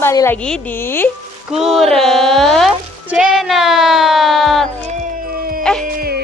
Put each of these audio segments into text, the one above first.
kembali lagi di Kure Channel.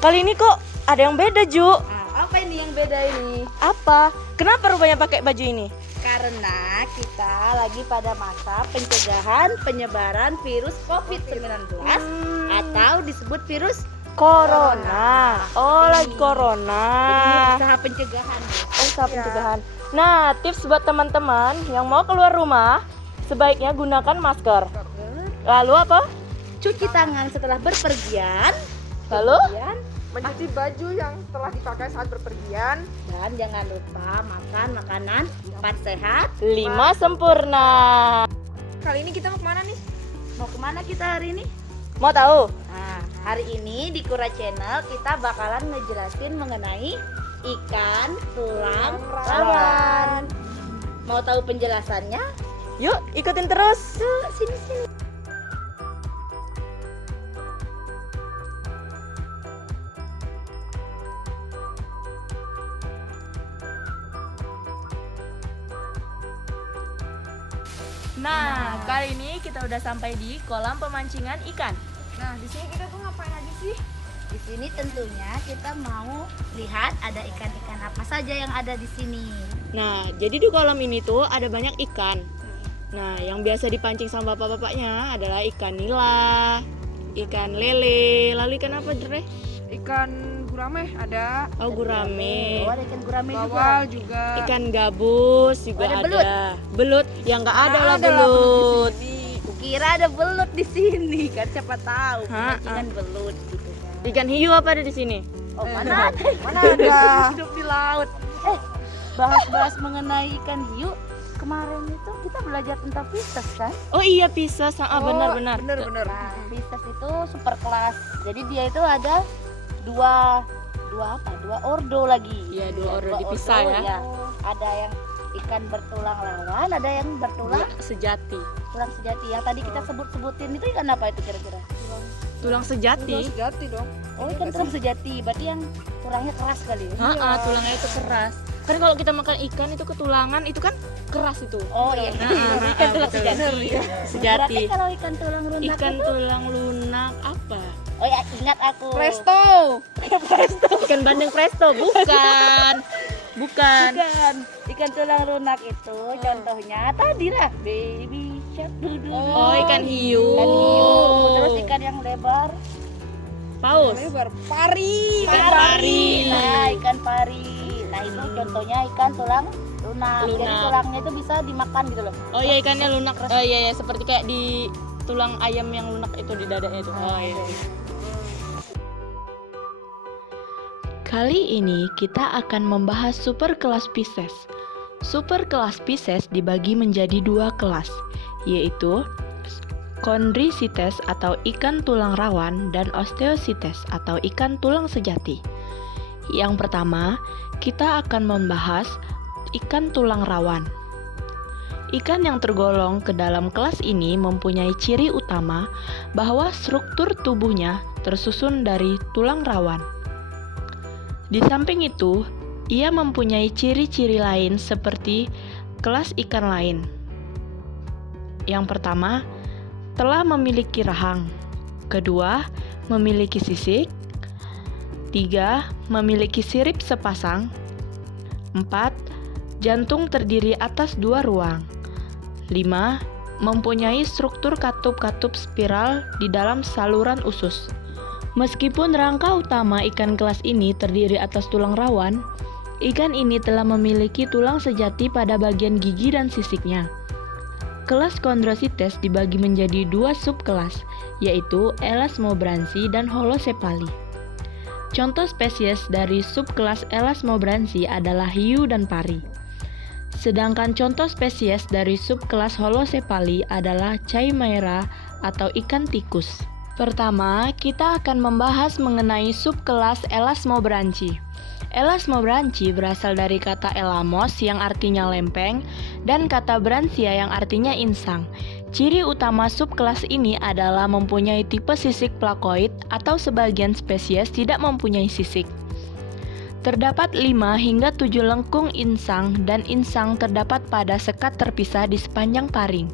Kali ini kok ada yang beda, Ju? Nah, apa ini yang beda ini? Apa? Kenapa rupanya pakai baju ini? Karena kita lagi pada masa pencegahan penyebaran virus COVID-19 atau disebut virus Corona. Oh, lagi corona. Jadi ini usaha pencegahan. Oh, usaha pencegahan. Nah, tips buat teman-teman yang mau keluar rumah, sebaiknya gunakan masker. Lalu apa? Cuci tangan setelah berpergian. Lalu? Kemudian, Mencuci baju yang telah dipakai saat berpergian. dan jangan lupa makan makanan 4 sehat. 5 sempurna. Kali ini kita mau kemana nih? Mau kemana kita hari ini? Mau tahu? Nah, hari ini di Kura Channel kita bakalan ngejelasin mengenai ikan tulang rawan. Mau tahu penjelasannya? Yuk, ikutin terus. Sini. Nah, kali ini kita udah sampai di kolam pemancingan ikan. Nah, di sini kita tuh ngapain aja sih? Di sini tentunya kita mau lihat ada ikan-ikan apa saja yang ada di sini. Nah, jadi di kolam ini tuh ada banyak ikan. Nah, yang biasa dipancing sama bapak-bapaknya adalah ikan nila, ikan lele, lalu ikan apa, Dre? Ikan gurame ada, Oh, gurame. Oh, ada ikan gurame juga. bawal juga. Ikan gabus juga ada ada. belut? Belut, yang nggak ada lah Ada belut. di sini. Kukira ada belut di sini kan, siapa tahu Ha, pemancingan belut gitu kan. Ikan hiu apa ada di sini? Oh, mana ada? Mana ada? Hidup di laut. Bahas-bahas mengenai ikan hiu. Kemarin itu kita belajar tentang Pisces kan? Oh iya, pisces. Benar-benar. Bener. Nah, Pisces itu super kelas. Jadi dia itu ada dua ordo lagi. Iya, dua ordo dipisah ya. Ada yang ikan bertulang lawan, ada yang bertulang Sejati. tulang sejati. Yang tadi kita sebut-sebutin itu ikan apa itu kira-kira? Tulang sejati. Sejati dong. Oh, ikan tulang sejati. Berarti yang tulangnya keras kali ya? Tulangnya itu keras. Kan kalau kita makan ikan itu ketulangan itu kan keras itu. Oh iya, ikan tulang betul. sejati. Sejati. Berarti kalau ikan tulang lunak Ikan itu? tulang lunak apa? Oh ya, ingat aku. Presto. Ikan bandeng presto, bukan. Bukan. Bukan. Ikan tulang lunak itu contohnya tadi lah, baby shark dudu. Oh, ikan hiu. Ikan hiu. Terus ikan yang lebar, Paus. Lebar. Pari. Ikan pari. Nah, ikan pari. Nah, itu contohnya ikan tulang lunak. Jadi Lunak. tulangnya itu bisa dimakan gitu loh. Oh iya, ikannya lunak. Oh iya, seperti kayak di tulang ayam yang lunak itu di dadanya itu. Oh iya. Kali ini kita akan membahas super kelas Pisces. Super kelas Pisces dibagi menjadi 2 kelas, yaitu Chondricites atau ikan tulang rawan dan Osteocytes atau ikan tulang sejati. Yang pertama, kita akan membahas ikan tulang rawan. Ikan yang tergolong ke dalam kelas ini mempunyai ciri utama bahwa struktur tubuhnya tersusun dari tulang rawan. Di samping itu, ia mempunyai ciri-ciri lain seperti kelas ikan lain. Yang pertama, telah memiliki rahang. Kedua, memiliki sisik. 3. Memiliki sirip sepasang. 4. Jantung terdiri atas 2 ruang. 5. Mempunyai struktur katup-katup spiral di dalam saluran usus. Meskipun rangka utama ikan kelas ini terdiri atas tulang rawan, ikan ini telah memiliki tulang sejati pada bagian gigi dan sisiknya. Kelas Chondrocites dibagi menjadi 2 subkelas, yaitu Elasmobranchi dan Holocephali. Contoh spesies dari subkelas Elasmobranchi adalah hiu dan pari. Sedangkan contoh spesies dari subkelas Holocephali adalah Chimera atau ikan tikus. Pertama, kita akan membahas mengenai subkelas Elasmobranchi. Elasmobranchi berasal dari kata elamos yang artinya lempeng dan kata branchia yang artinya insang. Ciri utama subkelas ini adalah mempunyai tipe sisik plakoid atau sebagian spesies tidak mempunyai sisik. Terdapat 5 hingga 7 lengkung insang dan insang terdapat pada sekat terpisah di sepanjang paring.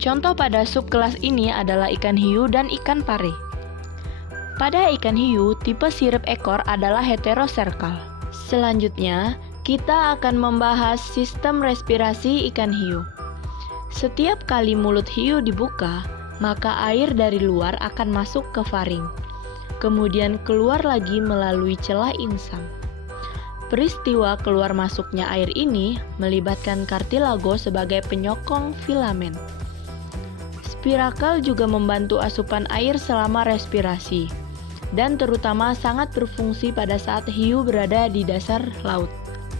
Contoh pada subkelas ini adalah ikan hiu dan ikan pare. Pada ikan hiu, tipe sirip ekor adalah heteroserkal. Selanjutnya, kita akan membahas sistem respirasi ikan hiu. Setiap kali mulut hiu dibuka, maka air dari luar akan masuk ke faring, kemudian keluar lagi melalui celah insang. Peristiwa keluar masuknya air ini melibatkan kartilago sebagai penyokong filamen. Spirakel juga membantu asupan air selama respirasi, dan terutama sangat berfungsi pada saat hiu berada di dasar laut.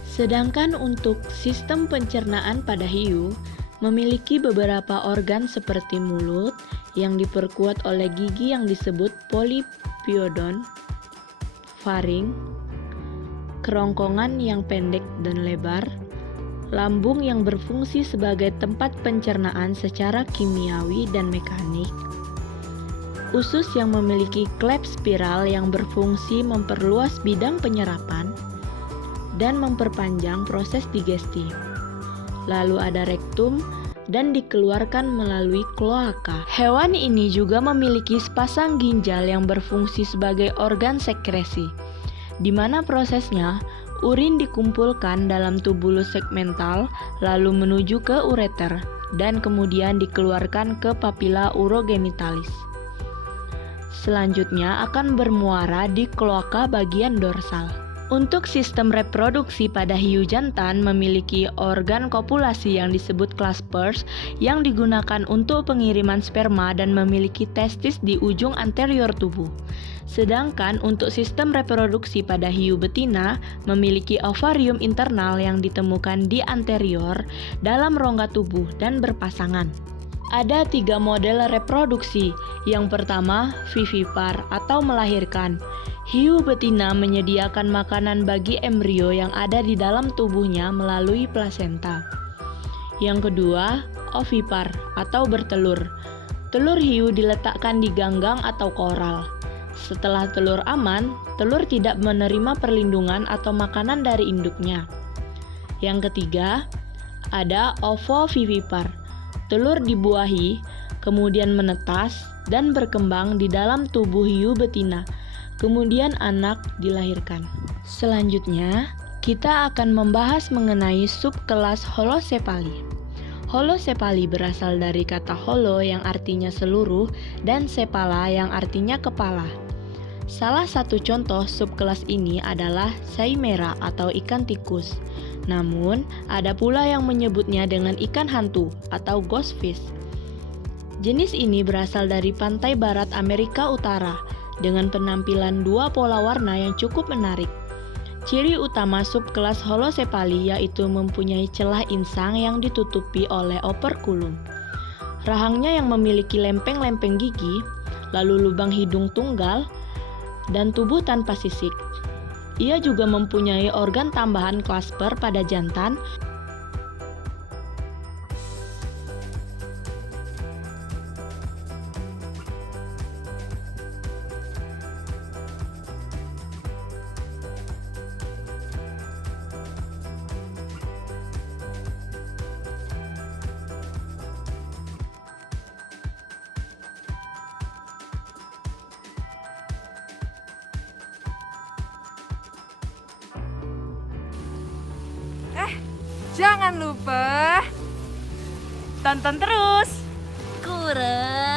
Sedangkan untuk sistem pencernaan pada hiu, memiliki beberapa organ seperti mulut yang diperkuat oleh gigi yang disebut polypodion, faring, kerongkongan yang pendek dan lebar, lambung yang berfungsi sebagai tempat pencernaan secara kimiawi dan mekanik, usus yang memiliki klep spiral yang berfungsi memperluas bidang penyerapan dan memperpanjang proses digesti. Lalu ada rektum dan dikeluarkan melalui kloaka. Hewan ini juga memiliki sepasang ginjal yang berfungsi sebagai organ sekresi, di mana prosesnya urin dikumpulkan dalam tubulus segmental lalu menuju ke ureter dan kemudian dikeluarkan ke papilla urogenitalis. Selanjutnya akan bermuara di kloaka bagian dorsal. Untuk sistem reproduksi pada hiu jantan memiliki organ kopulasi yang disebut claspers yang digunakan untuk pengiriman sperma dan memiliki testis di ujung anterior tubuh. Sedangkan untuk sistem reproduksi pada hiu betina memiliki ovarium internal yang ditemukan di anterior dalam rongga tubuh dan berpasangan. Ada 3 model reproduksi. Yang pertama, vivipar atau melahirkan. Hiu betina menyediakan makanan bagi embrio yang ada di dalam tubuhnya melalui plasenta. Yang kedua, ovipar atau bertelur. Telur hiu diletakkan di ganggang atau koral. Setelah telur aman, telur tidak menerima perlindungan atau makanan dari induknya. Yang ketiga, ada ovovivipar. Telur dibuahi, kemudian menetas dan berkembang di dalam tubuh hiu betina. Kemudian anak dilahirkan. Selanjutnya, kita akan membahas mengenai subkelas Holocephali. Holocephali berasal dari kata holo yang artinya seluruh dan cephala yang artinya kepala. Salah satu contoh subkelas ini adalah saimera atau ikan tikus. Namun, ada pula yang menyebutnya dengan ikan hantu atau ghost fish. Jenis ini berasal dari pantai barat Amerika Utara dengan penampilan 2 pola warna yang cukup menarik. Ciri utama subkelas Holocephali yaitu mempunyai celah insang yang ditutupi oleh operculum. Rahangnya yang memiliki lempeng-lempeng gigi, lalu lubang hidung tunggal, dan tubuh tanpa sisik. Ia juga mempunyai organ tambahan clasper pada jantan. Jangan lupa Tonton terus! Kura